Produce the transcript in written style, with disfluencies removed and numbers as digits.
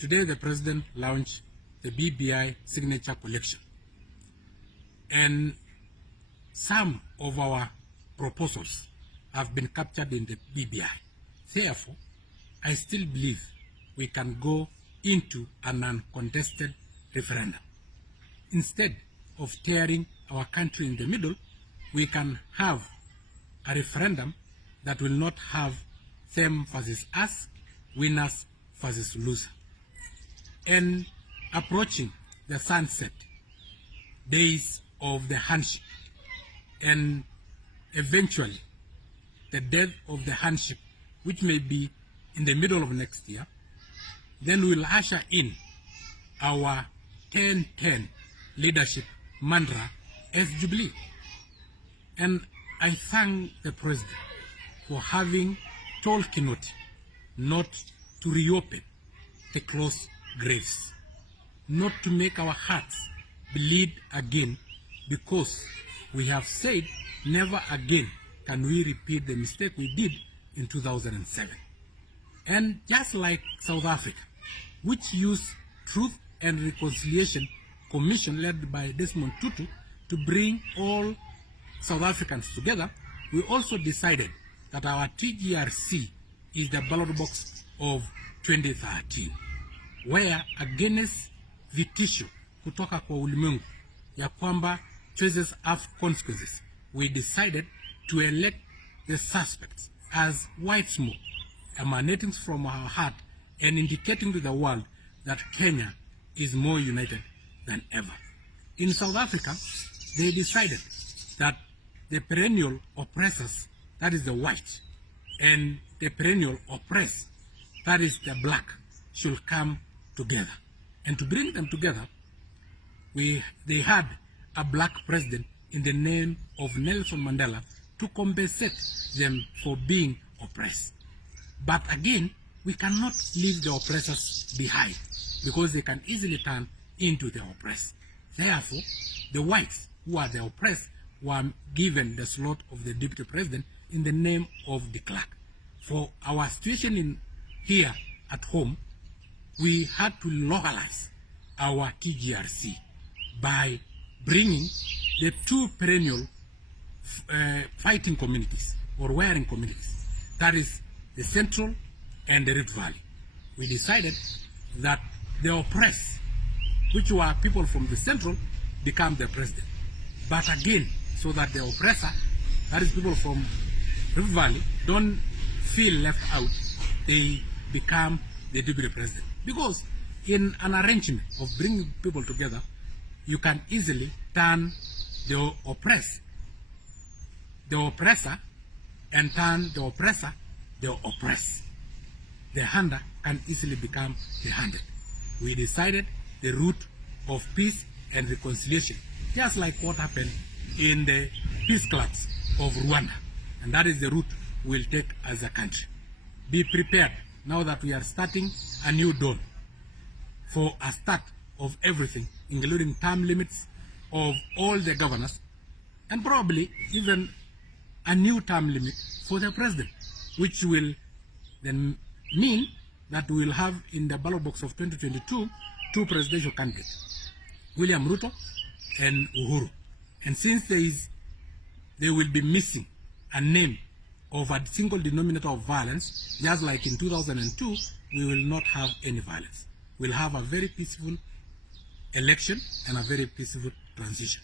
Today, the President launched the BBI signature collection. And some of our proposals have been captured in the BBI. Therefore, I still believe we can go into an uncontested referendum. Instead of tearing our country in the middle, we can have a referendum that will not have them versus us, winners versus losers. And approaching the sunset days of the handshake and eventually the death of the handshake, which may be in the middle of next year, then we'll usher in our 10-10 leadership mantra as Jubilee. And I thank the President for having told Kinoti not to reopen the closed graves, not to make our hearts bleed again, because we have said never again can we repeat the mistake we did in 2007. And just like South Africa, which used Truth and Reconciliation Commission led by Desmond Tutu to bring all South Africans together, we also decided that our TGRC is the ballot box of 2013, where against vitisho kutoka kwa ulimwengu ya kwamba choices have consequences, we decided to elect the suspects as white smoke emanating from our heart and indicating to the world that Kenya is more united than ever. In South Africa, they decided that the perennial oppressors, that is the white, and the perennial oppressed, that is the black, should come together. And to bring them together, they had a black president in the name of Nelson Mandela to compensate them for being oppressed. But again, we cannot leave the oppressors behind, because they can easily turn into the oppressed. Therefore, the whites who are the oppressed were given the slot of the deputy president in the name of the clerk. For our situation here at home, we had to localize our TGRC by bringing the two perennial fighting communities or warring communities, that is the Central and the Rift Valley. We decided that the oppressed, which were people from the Central, become the president. But again, so that the oppressor, that is people from Rift Valley, don't feel left out, they become the deputy president. Because in an arrangement of bringing people together, you can easily turn the oppressor, and turn the oppressor, the oppressed. The hander can easily become the handed. We decided the route of peace and reconciliation, just like what happened in the peace clubs of Rwanda. And that is the route we'll take as a country. Be prepared now that we are starting a new dawn for a start of everything, including term limits of all the governors, and probably even a new term limit for the president, which will then mean that we will have in the ballot box of 2022 two presidential candidates, William Ruto and Uhuru. And since they will be missing a name of a single denominator of violence, just like in 2002, we will not have any violence. We'll have a very peaceful election and a very peaceful transition.